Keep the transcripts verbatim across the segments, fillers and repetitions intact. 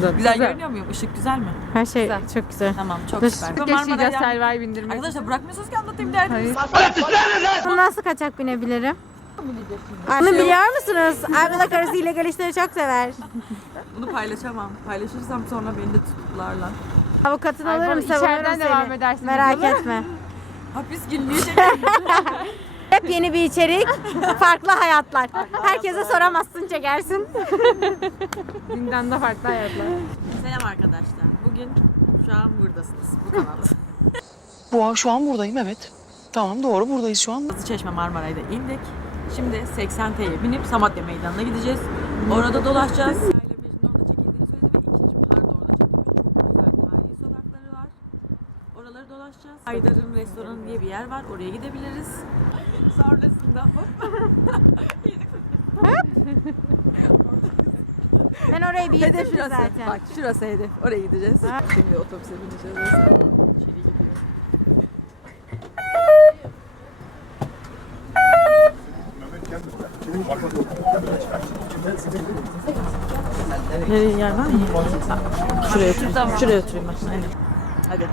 güzel. Güzel, Güzel. görünüyor muyum? Işık güzel mi? Her şey Güzel. çok güzel. Tamam, çok Dur. süper. Yaşayacağız Marmaray'dan- Selvi'yi bindirmek. Arkadaşlar bırakmıyorsunuz ki anlatayım derdinizi. Nasıl kaçak binebilirim? Bunu biliyor musunuz? Abla karısı illegal işleri çok sever. Bunu paylaşamam. Paylaşırsam sonra beni de tutuklarlar. Avukatın Ay, olurum, bana içeriden savunurum devam seni. edersin Merak videolara. etme. Hapis günlüğü çekelim. Hep yeni bir içerik, farklı hayatlar. Herkese soramazsın, çekersin. Zindanda farklı hayatlar. Selam arkadaşlar. Bugün şu an buradasınız bu kanalda. Bu an şu an buradayım, evet. Tamam, doğru, buradayız şu an. Çeşme Marmaray'da indik. Şimdi seksen T'ye binip Samatya Meydanı'na gideceğiz. Orada dolaşacağız. Yayla Mecnun'un orada çekildiğini söyledi ve ikinci bahar da orada çekilmiş. Çok güzel tarihi sokakları var. Oraları dolaşacağız. Haydar'ın restoranı diye bir yer var. Oraya gidebiliriz. Sonrasında hop. Ben orayı bir Hedef yedim şurası. zaten. Bak şurası hedef. Oraya gideceğiz. Şimdi otobüse bineceğiz. İçeri gidiyor. Nereye yer var mı? Şuraya oturayım. Şuraya oturayım ben. Aynen. Hadi.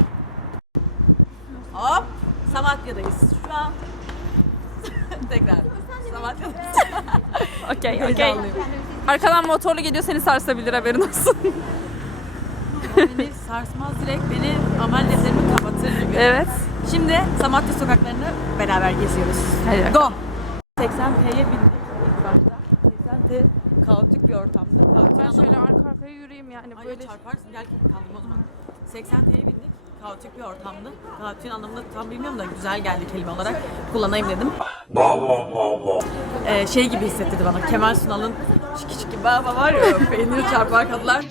Hop. Samatya'dayız. Şu an. Tekrar. Samatya'dayız. Okey, okey. Heyecanlıyım. Arkadan motorlu geliyor, seni sarsabilir, haberin olsun. Beni sarsmaz, direkt beni amel defterimi kapatır gibi. Evet. Şimdi Samatya sokaklarını beraber geziyoruz. Hadi Go! seksen T'ye bindik ilk başta. seksen T kaotik bir ortamdı. Kaotik Ben anlamı- şöyle arka arkaya yürüyeyim yani Ay, böyle. çarparsın, gel kaldım o zaman. seksen T'ye bindik. Kaotik bir ortamdı. Kaotik anlamında tam bilmiyorum da güzel geldi kelime olarak. Kullanayım dedim. Ee, şey gibi hissettirdi bana. Kemal Sunal'ın çiki çiki baba var ya, peyniri çarpar kadınlar.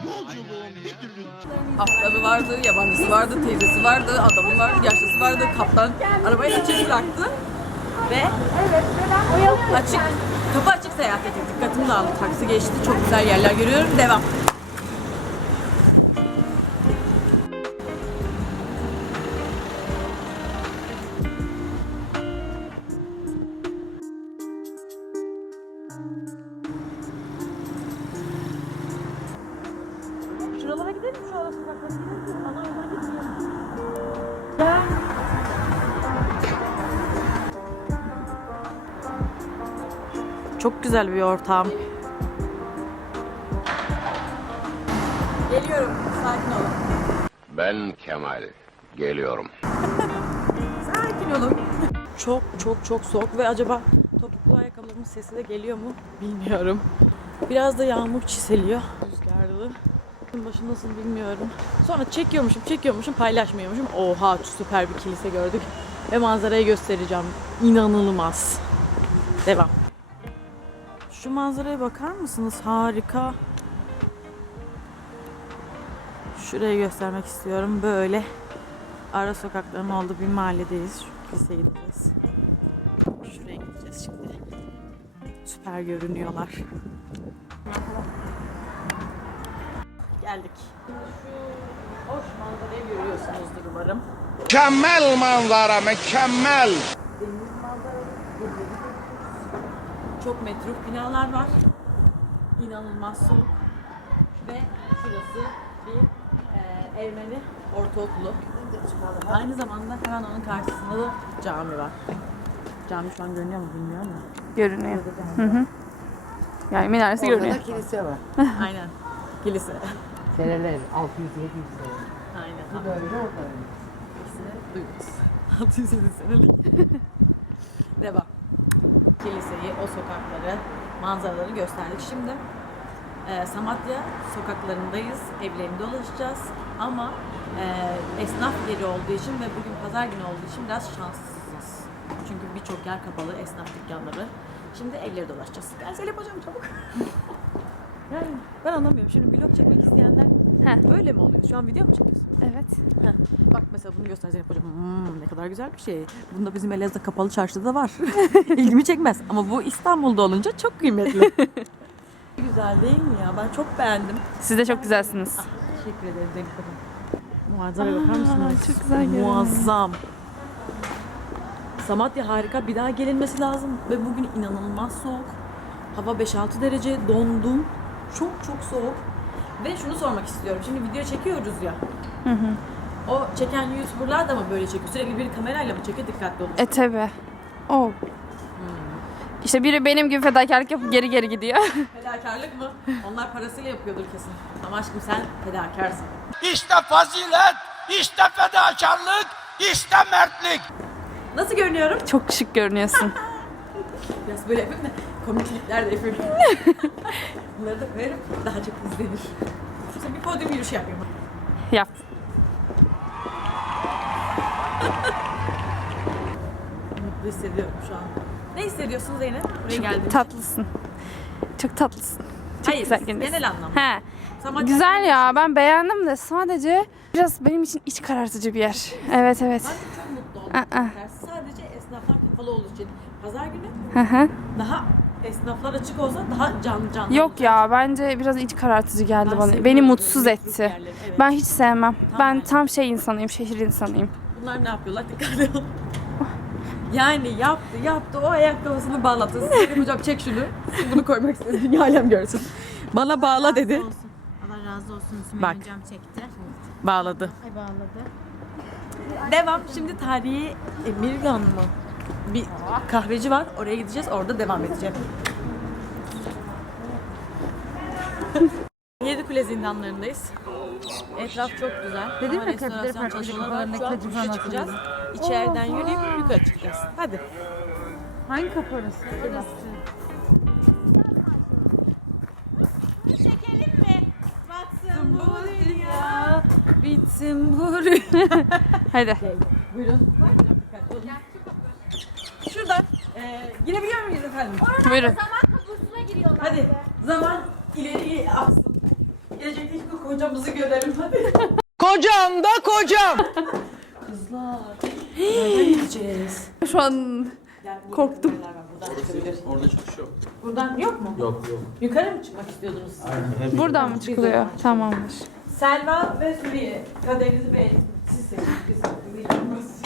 Afganı vardı, yabancısı vardı, teyzesi vardı, adamı vardı, yaşlısı vardı. Kaptan arabayı açık bıraktı ve açık, kapı açık seyahat ettik. Dikkatimi dağıldı. Taksi geçti. Çok güzel yerler görüyorum. Devam. Şuralara gidelim, şu ara sokaklara gidelim. Ana yollara gitmeyelim. Çok güzel bir ortam. Geliyorum, sakin olun. Ben Kemal. Geliyorum. Sakin olun. Çok çok çok soğuk ve acaba topuklu ayakkabılarımın sesi de geliyor mu bilmiyorum. Biraz da yağmur çiseliyor. Rüzgarlı. Başı nasıl bilmiyorum. Sonra çekiyormuşum, çekiyormuşum, paylaşmıyormuşum. Oha, süper bir kilise gördük. Ve manzarayı göstereceğim. İnanılmaz. Devam. Şu manzaraya bakar mısınız? Harika. Şurayı göstermek istiyorum. Böyle ara sokakların olduğu bir mahalledeyiz. Şu kiliseye gideceğiz. Şuraya gideceğiz şimdi. Süper görünüyorlar. Geldik. Şu hoş manzarayı görüyorsunuzdur umarım. Mükemmel manzara, mükemmel. Deniz manzaralı. Çok metruk binalar var. İnanılmaz soğuk. Ve şurası bir e, Ermeni ortaokulu. Aynı zamanda hemen onun karşısında da cami var. Cami şu an görünüyor mu bilmiyorum da. Görünüyor. Hı hı. Yani minaresi görünüyor. Orada kilise var. Aynen. Kilise. Seneler altı yüz yedi yüz sene. Aynen. Bu da öyle, o da öyle. İkisini duydunuz. altı yüz yedi senelik. Devam. Kiliseyi, o sokakları, manzaraları gösterdik. Şimdi e, Samatya sokaklarındayız. Evlerinde dolaşacağız. Ama e, esnaf yeri olduğu için ve bugün pazar günü olduğu için biraz şanssızız. Çünkü birçok yer kapalı, esnaf dükkanları. Şimdi evleri dolaşacağız. Gel Selim hocam çabuk. Yani ben anlamıyorum. Şimdi vlog çekmek isteyenler Heh. böyle mi oluyor? Şu an video mu çekiyorsun? Evet. Heh. Bak mesela bunu göster Zeynep hocam. Hmm, ne kadar güzel bir şey. Bunda bizim Elazığ kapalı çarşıda da var. İlgimi çekmez. Ama bu İstanbul'da olunca çok kıymetli. Güzel değil mi ya? Ben çok beğendim. Siz de çok güzelsiniz. Teşekkür ederim Zeynep hocam. Manzaraya bakar mısınız? çok güzel görünüyor. Muazzam. Samatya harika. Bir daha gelinmesi lazım. Ve bugün inanılmaz soğuk. Hava beş altı derece. Dondum. Çok çok soğuk. Ve şunu sormak istiyorum. Şimdi video çekiyoruz ya. Hı hı. O çeken YouTuber'lar da mı böyle çekiyor? Sürekli bir kamerayla mı çekiyor? Dikkatli olun. E tabi. O. İşte biri benim gibi fedakarlık yapıp geri geri gidiyor. Fedakarlık mı? Onlar parasıyla yapıyordur kesin. Ama aşkım sen fedakarsın. İşte fazilet, işte fedakarlık, işte mertlik. Nasıl görünüyorum? Çok şık görünüyorsun. Biraz böyle yapayım da komiklikler de yapıyorum. Bunları da koyarım. Daha çok izlenir. Şimdi bir podyum yürüyüşü yapayım. Yap. Mutlu hissediyorum şu an. Ne hissediyorsun Zeynep? Buraya geldim. Tatlısın. Çok tatlısın. Çok Hayır, güzel görünüyorsun. genel anlamda. He. Samatya Güzel ya, ben beğendim de sadece biraz benim için iç karartıcı bir yer. Evet evet. Ben çok mutlu oldum. Aa. Sadece esnaflar kapalı olduğu için. Pazar günü Hı hı. daha esnaflar açık olsa daha canlı canlı. Yok olacak. ya, bence biraz iç karartıcı geldi Ben bana. seviyorum Beni böyle mutsuz metruk etti. yerleri, evet. Ben hiç sevmem. Tam ben yani. tam şey insanıyım, şehir insanıyım. Bunlar ne yapıyorlar? Dikkatli olun. Yani yaptı yaptı o ayakkabısını bağlattı. Dedim hocam çek şunu. Bunu koymak istedim. Dünya alem görsün. Bana bağla dedi. Allah razı olsun. İsmail Bak. hocam çekti. Bağladı. Ay bağladı. Devam. Şimdi tarihi Emirgan mı? Bir kahveci var. Oraya gideceğiz. Orada devam edeceğim. Yedikule zindanlarındayız. Etraf çok güzel. Dedim Ama ya, Kadir restorasyon Farklı çalışmaları var. Şubar'ın Şu an Kadir dışarı Farklı çıkacağız. Şubar'ın. İçeriden yürüyüp yukarı çıkacağız. Hadi. Hangi kapı orası? Orası. Bitsin bu dünya, bitsin bu rüya. Hadi. Buyurun. Şuradan e, girebiliyor muyuz efendim? Buyurun. Hadi zaman ileri aksın. Gelecekte ilk kocamızı görelim hadi. Kocam da kocam. Kızlar. Nereye gideceğiz? Şu an korktum. Buradan çıkabilir. Orada çıkış yok. Buradan yok mu? Yok yok. Yukarı mı çıkmak istiyordunuz? Buradan mı çıkılıyor? Tamamdır. Selma ve Suriye. Kaderinizi beğenin. Siz seçin. Biz bilmiyoruz.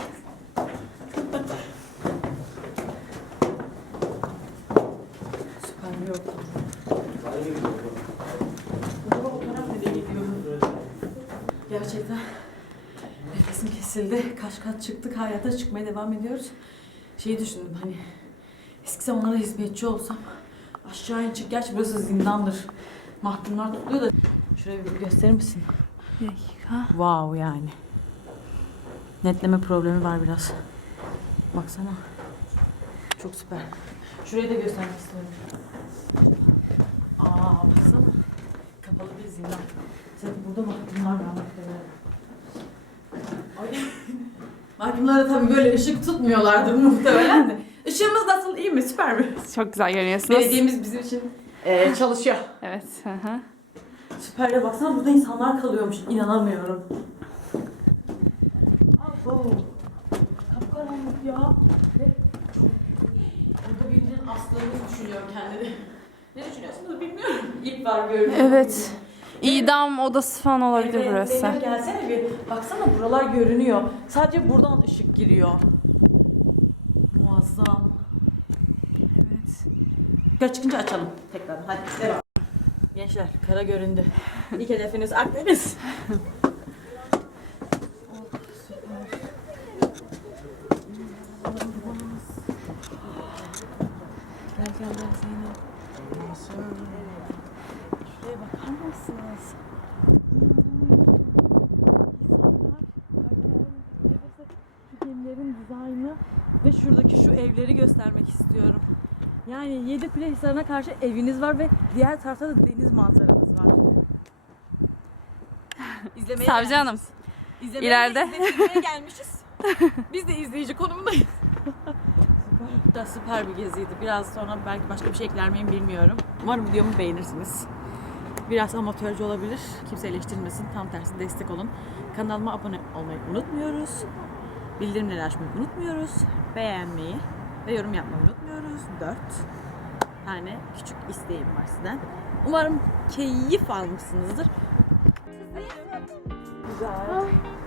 Süper bir ortam. Acaba o taraf nereye gidiyor? Gerçekten nefesim kesildi. Kaç kat çıktık. Hayata çıkmaya devam ediyoruz. Şeyi düşündüm hani eski zamanlarda hizmetçi olsam aşağı in çık. Gerçi burası zindandır. Mahkumlar tutuluyor da. Şuraya bir gösterir misin? Bir dakika. Wow yani. Netleme problemi var biraz. Baksana. Çok süper. Şurayı da göstermek istiyorum. Aa baksana. Kapalı bir zindan. Sen burada mahkumlar var muhtemelen. Ay. Mahkumlara tabii böyle ışık tutmuyorlardır muhtemelen de. Işığımız nasıl? İyi mi? Süper mi? Çok güzel görünüyorsunuz. Belediyemiz bizim için eee, çalışıyor. Evet. Hı hı. Süper ya baksana burada insanlar kalıyormuş. İnanamıyorum. Abo. Kapkaranlık ya. Ve çok burada bildiğin aslanı düşünüyor kendini. Ne düşünüyorsunuz bilmiyorum. İp var görünüyor. Evet. İdam odası falan olabilir Evet, burası. Zeynep gelsene bir. Baksana buralar görünüyor. Sadece buradan ışık giriyor. Muazzam. Evet. Yukarı çıkınca açalım tekrar. Hadi devam. Gençler kara göründü. İlk hedefiniz Akdeniz. Gel gel gel Zeynep. Şuraya bakar mısınız? Şu gemilerin dizaynı ve şuradaki şu evleri göstermek istiyorum. Yani Yedikule Hisarı'na karşı eviniz var ve diğer tarafta da deniz manzaranız var. İzlemeye Savcı gelmişiz. Hanım. İzlemeye İleride. ve izlemeye gelmişiz. Biz de izleyici konumundayız. süper. Da süper bir geziydi. Biraz sonra belki başka bir şey ekler miyim bilmiyorum. Umarım videomu beğenirsiniz. Biraz amatörce olabilir. Kimse eleştirmesin. Tam tersi destek olun. Kanalıma abone olmayı unutmuyoruz. Bildirimleri açmayı unutmuyoruz. Beğenmeyi ve yorum yapmayı unutmuyoruz. Dört tane küçük isteğim var sizden. Umarım keyif almışsınızdır. Güzel.